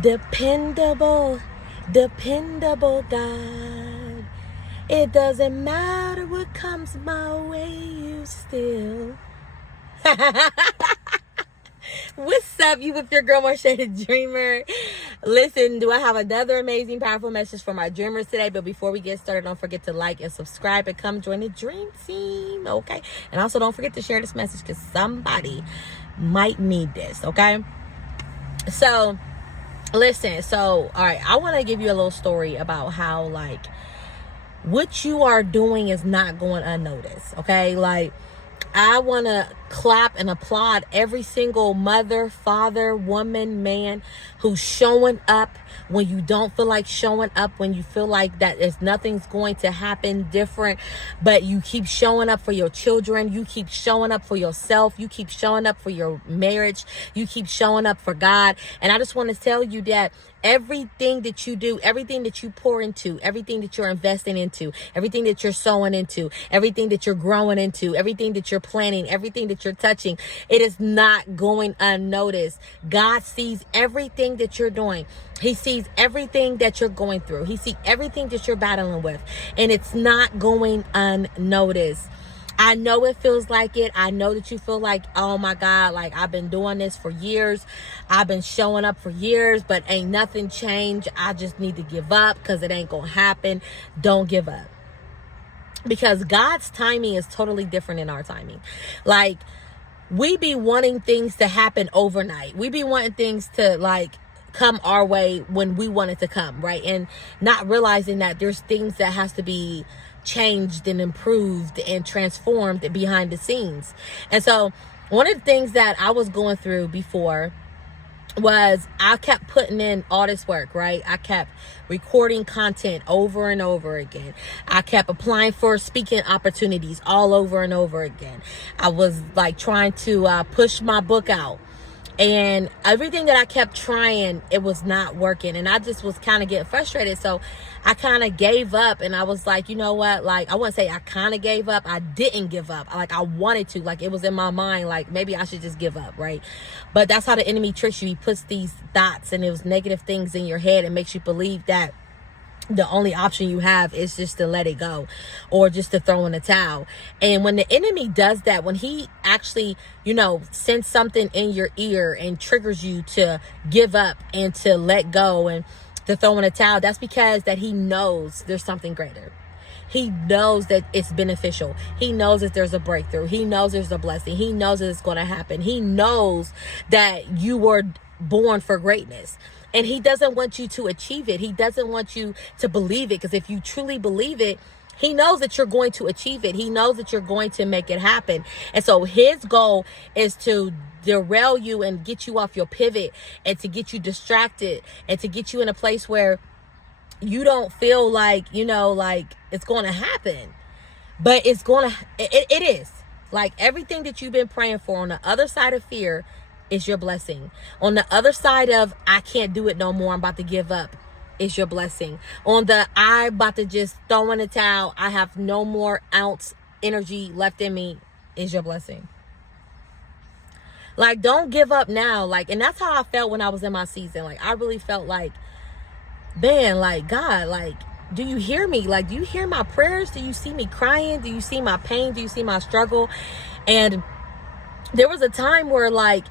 Dependable, dependable God. It doesn't matter what comes my way, you still. What's up, you with your girl, MaurcheTheDreamer? Listen, do I have another amazing, powerful message for my dreamers today? But before we get started, don't forget to like and subscribe and come join the dream team, okay? And also don't forget to share this message because somebody might need this, okay? So, listen. So, all right, I want to give you a little story about how, like, what you are doing is not going unnoticed, okay? Like, I want to clap and applaud every single mother, father, woman, man who's showing up when you don't feel like showing up, when you feel like that is nothing's going to happen different, but you keep showing up for your children, you keep showing up for yourself, you keep showing up for your marriage, you keep showing up for God. And I just want to tell you that everything that you do, everything that you pour into, everything that you're investing into, everything that you're sowing into, everything that you're growing into, everything that you're planning, everything that you're touching, it is not going unnoticed. God sees everything that you're doing. He sees everything that you're going through. He sees everything that you're battling with, and it's not going unnoticed. I know it feels like it. I know that you feel like, oh my God, like I've been doing this for years. I've been showing up for years, but ain't nothing changed. I just need to give up because it ain't going to happen. Don't give up. Because God's timing is totally different than our timing. Like, we be wanting things to happen overnight. We be wanting things to, like, come our way when we want it to come, right? And not realizing that there's things that has to be changed and improved and transformed behind the scenes. And so one of the things that I was going through before was I kept putting in all this work, right? I kept recording content over and over again. I kept applying for speaking opportunities all over and over again. I was like trying to push my book out. And everything that I kept trying, it was not working. And I just was kind of getting frustrated. So I kind of gave up. And I was like, you know what? Like, I wouldn't say I kind of gave up. I didn't give up. Like, I wanted to. Like, it was in my mind. Like, maybe I should just give up, right? But that's how the enemy tricks you. He puts these thoughts and those negative things in your head and makes you believe that the only option you have is just to let it go or just to throw in the towel. And when the enemy does that, when he actually, sends something in your ear and triggers you to give up and to let go and to throw in the towel, that's because that he knows there's something greater. He knows that it's beneficial. He knows that there's a breakthrough. He knows there's a blessing. He knows that it's going to happen. He knows that you were born for greatness. And he doesn't want you to achieve it. He doesn't want you to believe it. Because if you truly believe it, he knows that you're going to achieve it. He knows that you're going to make it happen. And so his goal is to derail you and get you off your pivot and to get you distracted and to get you in a place where you don't feel like, like it's going to happen. But it's going to, it is. Like everything that you've been praying for on the other side of fear is your blessing. On the other side of I can't do it no more, I'm about to give up, is your blessing. On the I'm about to just throw in the towel, I have no more ounce energy left in me, is your blessing. Like, don't give up now. Like, and that's how I felt when I was in my season. Like, I really felt like, man, like, God, like, do you hear me? Like, do you hear my prayers? Do you see me crying? Do you see my pain? Do you see my struggle? And there was a time where, like,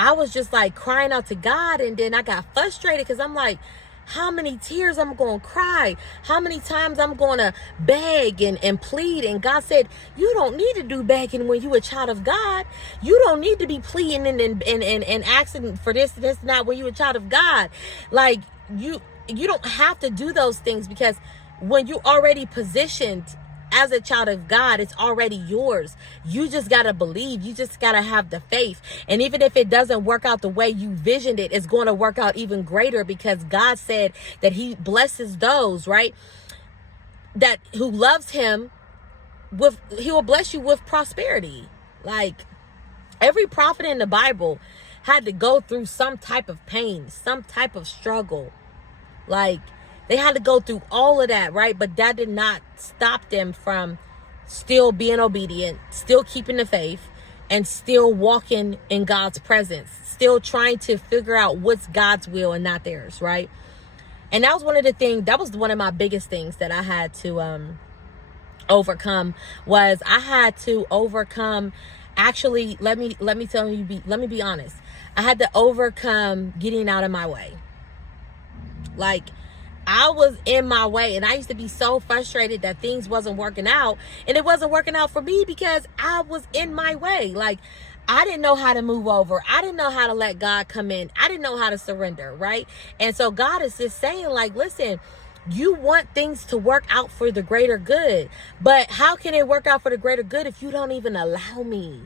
I was just like crying out to God, and then I got frustrated because I'm like, how many tears I'm going to cry? How many times I'm going to beg and plead? And God said, you don't need to do begging when you're a child of God. You don't need to be pleading and asking for this not when you're a child of God. Like, you don't have to do those things, because when you're already positioned as a child of God, it's already yours. You just got to believe. You just got to have the faith. And even if it doesn't work out the way you visioned it, it's going to work out even greater, because God said that he blesses those, right, that who loves him with, he will bless you with prosperity. Like, every prophet in the Bible had to go through some type of pain, some type of struggle. Like, they had to go through all of that, right? But that did not stop them from still being obedient, still keeping the faith, and still walking in God's presence, still trying to figure out what's God's will and not theirs, right? And that was one of my biggest things that I had to overcome. Was I had to overcome, actually, let me be honest. I had to overcome getting out of my way. Like, I was in my way, and I used to be so frustrated that things wasn't working out, and it wasn't working out for me because I was in my way. Like, I didn't know how to move over. I didn't know how to let God come in. I didn't know how to surrender, right? And so God is just saying, like, listen, you want things to work out for the greater good, but how can it work out for the greater good if you don't even allow me?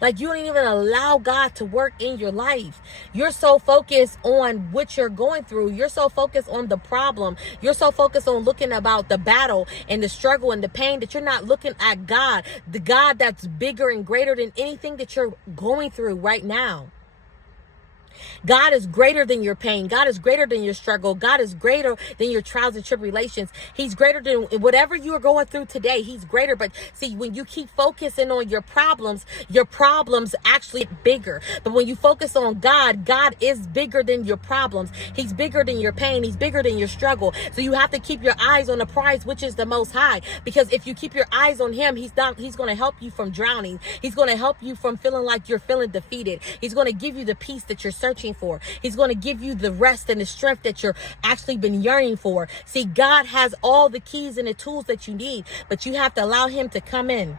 Like, you don't even allow God to work in your life. You're so focused on what you're going through. You're so focused on the problem. You're so focused on looking about the battle and the struggle and the pain that you're not looking at God, the God that's bigger and greater than anything that you're going through right now. God is greater than your pain. God is greater than your struggle. God is greater than your trials and tribulations. He's greater than whatever you are going through today. He's greater. But see, when you keep focusing on your problems actually get bigger. But when you focus on God, God is bigger than your problems. He's bigger than your pain. He's bigger than your struggle. So you have to keep your eyes on the prize, which is the Most High. Because if you keep your eyes on Him, He's going to help you from drowning. He's going to help you from feeling like you're feeling defeated. He's going to give you the peace that you're searching for. He's going to give you the rest and the strength that you're actually been yearning for. See, God has all the keys and the tools that you need, but you have to allow Him to come in.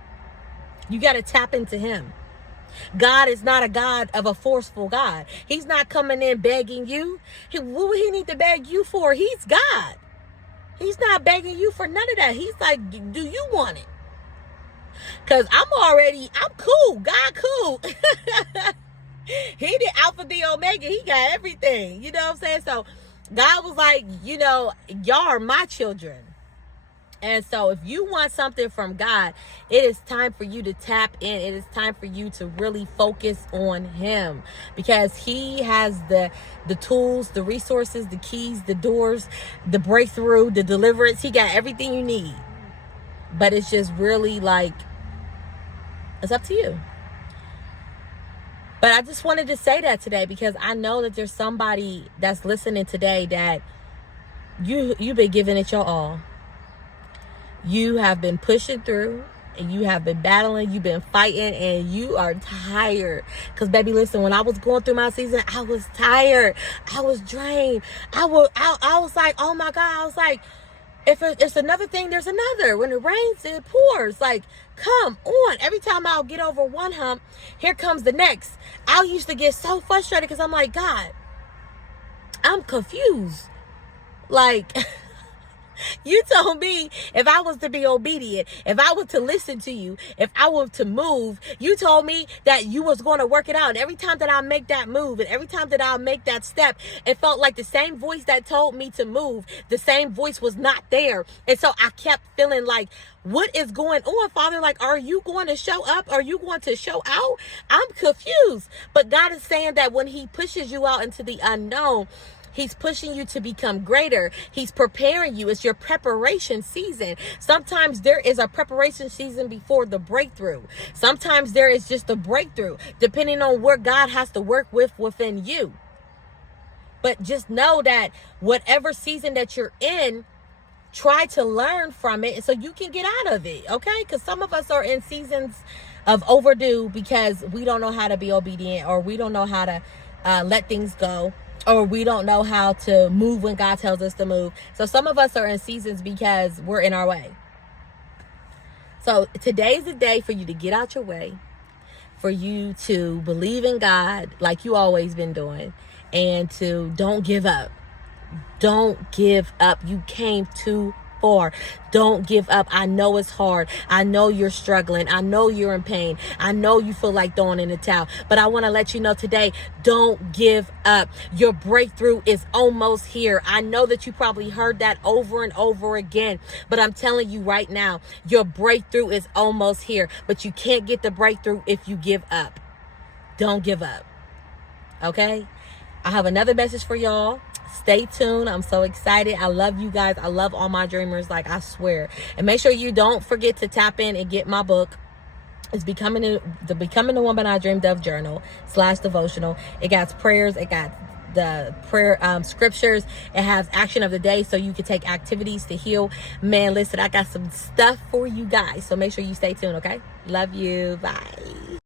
You got to tap into Him. God is not a God of a forceful God. He's not coming in begging you. What would He need to beg you for? He's God. He's not begging you for none of that. He's like, do you want it? Because I'm cool. God cool. He did Alpha, the Omega. He got everything. You know what I'm saying? So God was like, y'all are my children. And so if you want something from God, it is time for you to tap in. It is time for you to really focus on Him, because He has the tools, the resources, the keys, the doors, the breakthrough, the deliverance. He got everything you need. But it's just really like, it's up to you. But I just wanted to say that today, because I know that there's somebody that's listening today that you've been giving it your all. You have been pushing through, and you have been battling, you've been fighting, and you are tired. Because, baby, listen, when I was going through my season, I was tired. I was drained. I was like, oh my God. I was like, if it's another thing, there's another. When it rains, it pours. Like, come on. Every time I'll get over one hump, here comes the next. I used to get so frustrated because I'm like, God, I'm confused. Like, you told me if I was to be obedient, if I was to listen to you, if I was to move, you told me that you was going to work it out. And every time that I make that move, and every time that I make that step, it felt like the same voice that told me to move, the same voice was not there. And so I kept feeling like, what is going on, Father? Like, are you going to show up? Are you going to show out? I'm confused. But God is saying that when He pushes you out into the unknown, He's pushing you to become greater. He's preparing you. It's your preparation season. Sometimes there is a preparation season before the breakthrough. Sometimes there is just a breakthrough, depending on where God has to work with within you. But just know that whatever season that you're in, try to learn from it so you can get out of it, okay? Because some of us are in seasons of overdue because we don't know how to be obedient, or we don't know how to let things go, or we don't know how to move when God tells us to move. So some of us are in seasons because we're in our way. So today's the day for you to get out your way, for you to believe in God like you always been doing, and to don't give up. Don't give up. You came too far. Don't give up. I know it's hard. I know you're struggling. I know you're in pain. I know you feel like throwing in the towel. But I want to let you know today, don't give up. Your breakthrough is almost here. I know that you probably heard that over and over again, but I'm telling you right now, your breakthrough is almost here. But you can't get the breakthrough if you give up. Don't give up. Okay? I have another message for y'all. Stay tuned. I'm so excited. I love you guys. I love all my dreamers. Like, I swear. And make sure you don't forget to tap in and get my book. It's Becoming the Woman I Dreamed Of journal / devotional. It got prayers. It got the prayer scriptures. It has action of the day, so you can take activities to heal. Man, listen, I got some stuff for you guys, so make sure you stay tuned. Okay, love you. Bye.